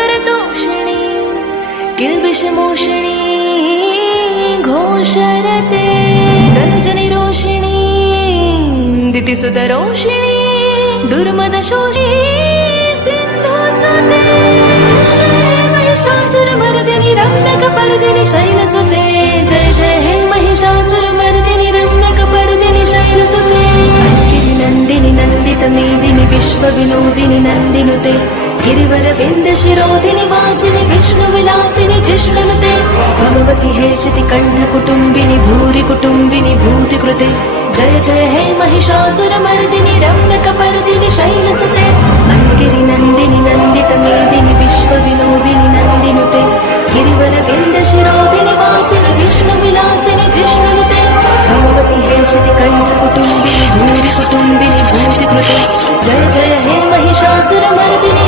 करतोषिणी किल्बिषमोषिणी घोषरते धनुजनि रोषिणी दितिसुतरोषिणी दुर्मदशोषिणी सिन्धुसुते महिषासुरमर्दिनि रम्यकपर्दिनि शैलसुते जय जय हे महिषासुरमर्दिनि रम्यकपर्दिनि शैलसुते नन्दिनि नन्दितमेदिनि विश्वविनोदिनि नन्दिनुते गिरिवरविन्दशिरोदिनि वासिनि विष्णुविलासिनि जिष्णुनुते भगवति हेशिति कण्ठकुटुम्बिनि भूरि कुटुम्बिनि भूतिकृते जय जय हे महिषासुरमर्दिनि रम्यकपर्दिनि शैलसुते गिरिनन्दिनि नन्दितमेदिनि विश्वविनोदिनि नन्दिनुते गिरिवरविन्दशिरोदिनि वासिनि विष्णुविलासिनि जिष्णुनुते भगवति हेशिति कण्ठकुटुम्बिनि भूरि कुटुम्बिनि भूतिकृते जय जय हे महिषासुरमर्दिनि